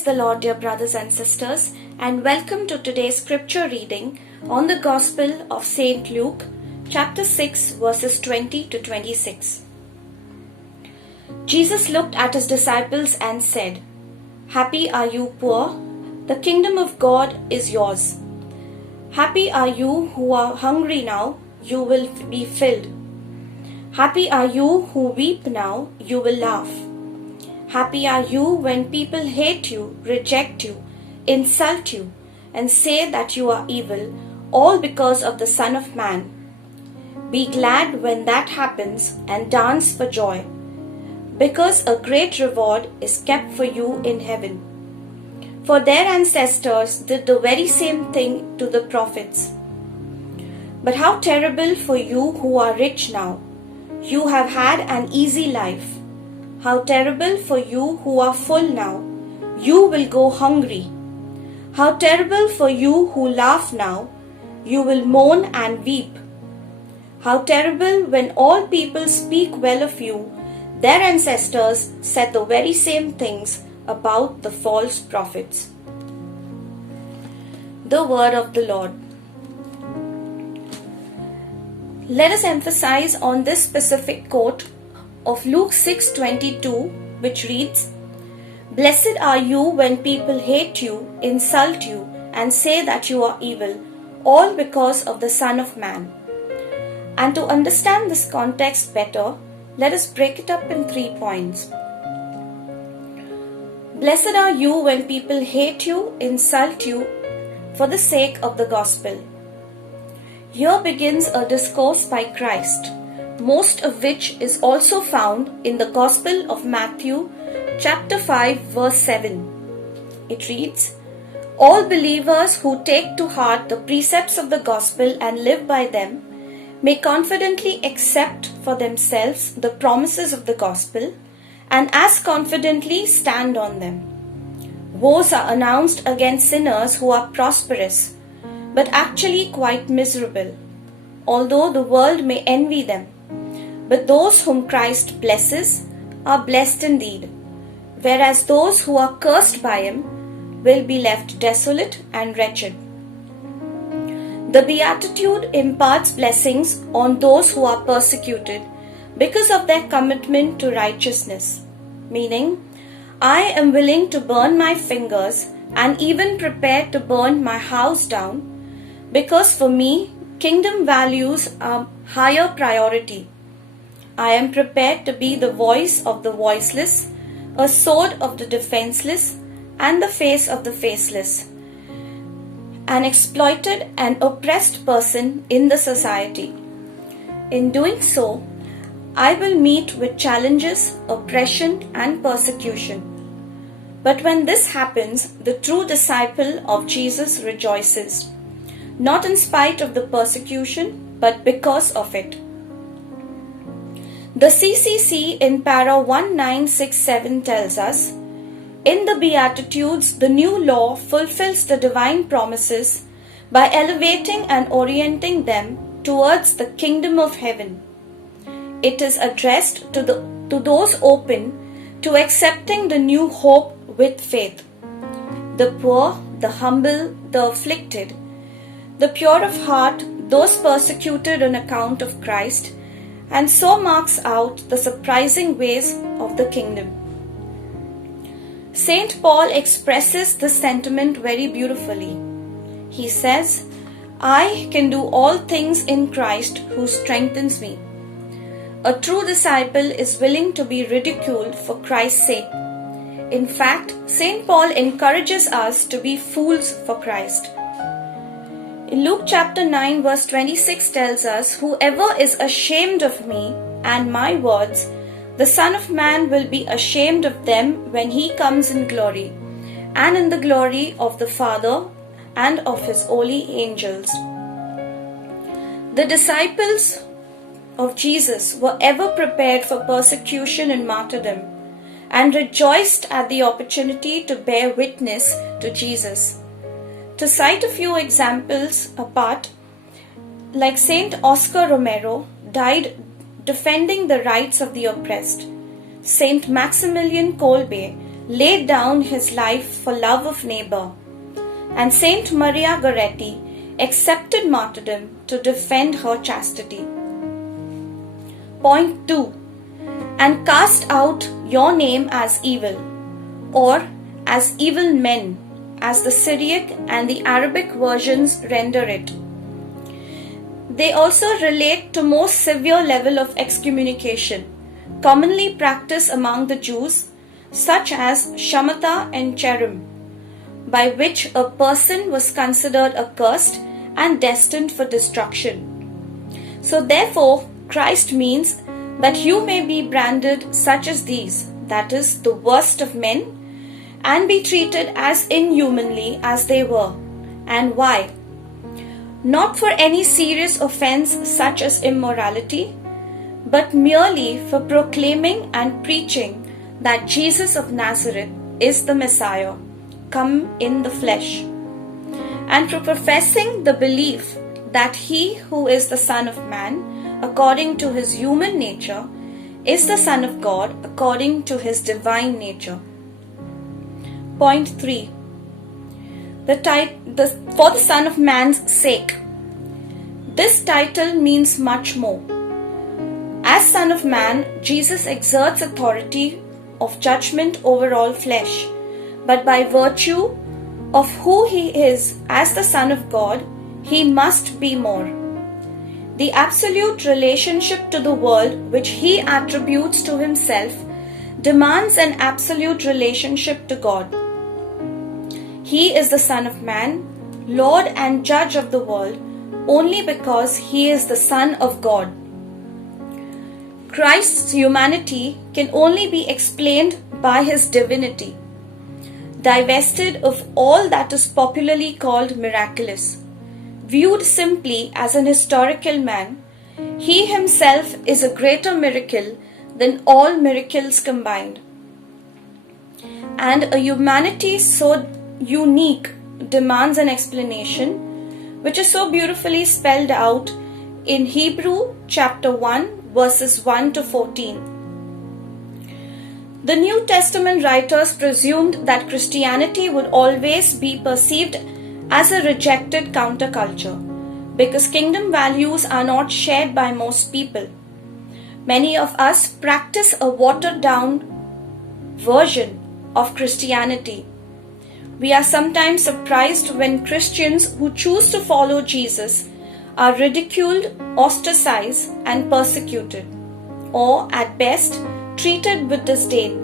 Praise the Lord, dear brothers and sisters, and welcome to today's scripture reading on the Gospel of St. Luke, chapter 6, verses 20 to 26. Jesus looked at his disciples and said, "Happy are you poor, the kingdom of God is yours. Happy are you who are hungry now, you will be filled. Happy are you who weep now, you will laugh. Happy are you when people hate you, reject you, insult you, and say that you are evil, all because of the Son of Man. Be glad when that happens and dance for joy, because a great reward is kept for you in heaven. For their ancestors did the very same thing to the prophets. But how terrible for you who are rich now! You have had an easy life. How terrible for you who are full now! You will go hungry. How terrible for you who laugh now! You will moan and weep. How terrible when all people speak well of you! Their ancestors said the very same things about the false prophets." The word of the Lord. Let us emphasize on this specific quote of Luke 6:22, which reads, "Blessed are you when people hate you, insult you, and say that you are evil, all because of the Son of Man." And to understand this context better, let us break it up in 3 points. Blessed are you when people hate you, insult you, for the sake of the gospel. Here begins a discourse by Christ, most of which is also found in the Gospel of Matthew, chapter 5, verse 7. It reads, "All believers who take to heart the precepts of the gospel and live by them may confidently accept for themselves the promises of the gospel and as confidently stand on them. Woes are announced against sinners who are prosperous, but actually quite miserable, although the world may envy them. But those whom Christ blesses are blessed indeed, whereas those who are cursed by him will be left desolate and wretched." The Beatitude imparts blessings on those who are persecuted because of their commitment to righteousness, meaning, I am willing to burn my fingers and even prepared to burn my house down, because for me, kingdom values are higher priority. I am prepared to be the voice of the voiceless, a sword of the defenseless, and the face of the faceless, an exploited and oppressed person in the society. In doing so, I will meet with challenges, oppression, and persecution. But when this happens, the true disciple of Jesus rejoices, not in spite of the persecution, but because of it. The CCC in para 1967 tells us, "In the Beatitudes, the new law fulfills the divine promises by elevating and orienting them towards the kingdom of heaven. It is addressed to those open to accepting the new hope with faith. The poor, the humble, the afflicted, the pure of heart, those persecuted on account of Christ, and so marks out the surprising ways of the kingdom." St. Paul expresses this sentiment very beautifully. He says, "I can do all things in Christ who strengthens me." A true disciple is willing to be ridiculed for Christ's sake. In fact, St. Paul encourages us to be fools for Christ. In Luke chapter 9 verse 26 tells us, "Whoever is ashamed of me and my words, the Son of Man will be ashamed of them when he comes in glory, and in the glory of the Father and of his holy angels." The disciples of Jesus were ever prepared for persecution and martyrdom, and rejoiced at the opportunity to bear witness to Jesus. To cite a few examples apart, like Saint Oscar Romero died defending the rights of the oppressed. Saint Maximilian Kolbe laid down his life for love of neighbor, and Saint Maria Goretti accepted martyrdom to defend her chastity. Point 2. And cast out your name as evil, or as evil men, as the Syriac and the Arabic versions render it. They also relate to more severe level of excommunication, commonly practiced among the Jews, such as Shamatha and Cherem, by which a person was considered accursed and destined for destruction. So therefore, Christ means that you may be branded such as these, that is, the worst of men, and be treated as inhumanly as they were. And why? Not for any serious offense such as immorality, but merely for proclaiming and preaching that Jesus of Nazareth is the Messiah, come in the flesh, and for professing the belief that he who is the Son of Man, according to his human nature, is the Son of God according to his divine nature. Point 3. For the Son of Man's sake. This title means much more. As Son of Man, Jesus exerts authority of judgment over all flesh, but by virtue of who he is as the Son of God, he must be more. The absolute relationship to the world which he attributes to himself demands an absolute relationship to God. He is the Son of Man, Lord and Judge of the world, only because he is the Son of God. Christ's humanity can only be explained by his divinity, divested of all that is popularly called miraculous. Viewed simply as an historical man, he himself is a greater miracle than all miracles combined. And a humanity so unique demands an explanation, which is so beautifully spelled out in Hebrew chapter 1 verses 1 to 14. The New Testament writers presumed that Christianity would always be perceived as a rejected counterculture because kingdom values are not shared by most people. Many of us practice a watered down version of Christianity. We are sometimes surprised when Christians who choose to follow Jesus are ridiculed, ostracized, and persecuted, or at best treated with disdain.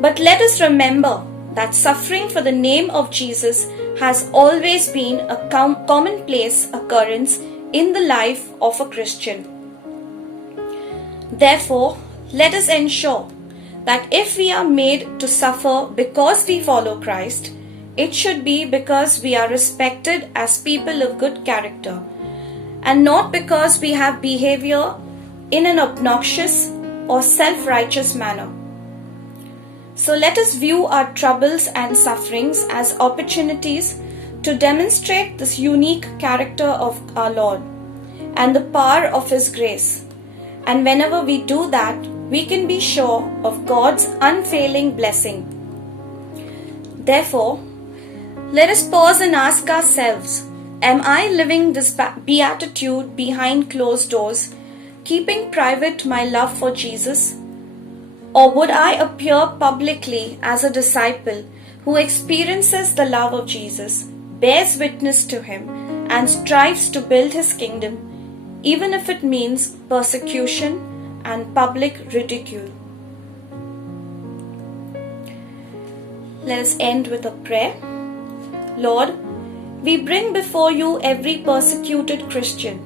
But let us remember that suffering for the name of Jesus has always been a commonplace occurrence in the life of a Christian. Therefore, let us ensure that if we are made to suffer because we follow Christ, it should be because we are respected as people of good character, and not because we have behavior in an obnoxious or self-righteous manner. So let us view our troubles and sufferings as opportunities to demonstrate this unique character of our Lord and the power of His grace. And whenever we do that, we can be sure of God's unfailing blessing. Therefore, let us pause and ask ourselves, am I living this beatitude behind closed doors, keeping private my love for Jesus? Or would I appear publicly as a disciple who experiences the love of Jesus, bears witness to Him, and strives to build His kingdom, even if it means persecution and public ridicule? Let us end with a prayer. Lord, we bring before you every persecuted Christian,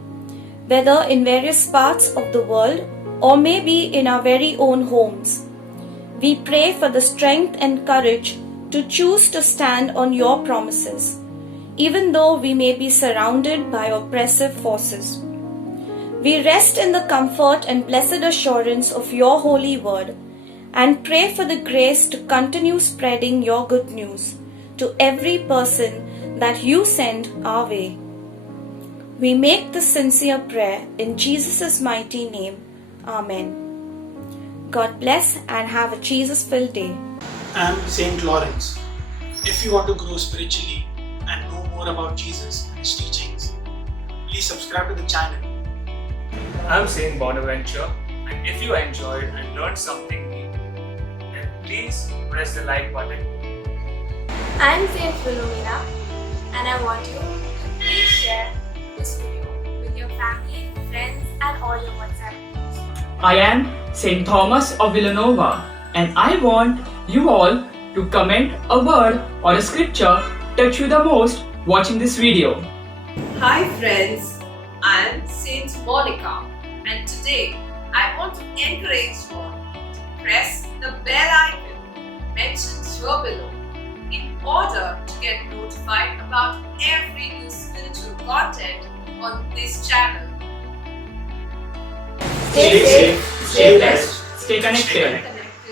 whether in various parts of the world or maybe in our very own homes. We pray for the strength and courage to choose to stand on your promises, even though we may be surrounded by oppressive forces. We rest in the comfort and blessed assurance of your holy word and pray for the grace to continue spreading your good news to every person that you send our way. We make this sincere prayer in Jesus' mighty name. Amen. God bless and have a Jesus-filled day. I'm Saint Lawrence. If you want to grow spiritually and know more about Jesus and his teachings, please subscribe to the channel. I'm Saint Bonaventure, and if you enjoyed and learned something new, then please press the like button. I'm Saint Philomena, and I want you to please share this video with your family, friends, and all your WhatsApp groups. I am St. Thomas of Villanova, and I want you all to comment a word or a scripture touch you the most watching this video. Hi friends, I am Saint Monica, and today I want to encourage you all to press the bell icon mentioned here below in order to get notified about every new spiritual content on this channel. Stay safe, stay blessed, stay connected.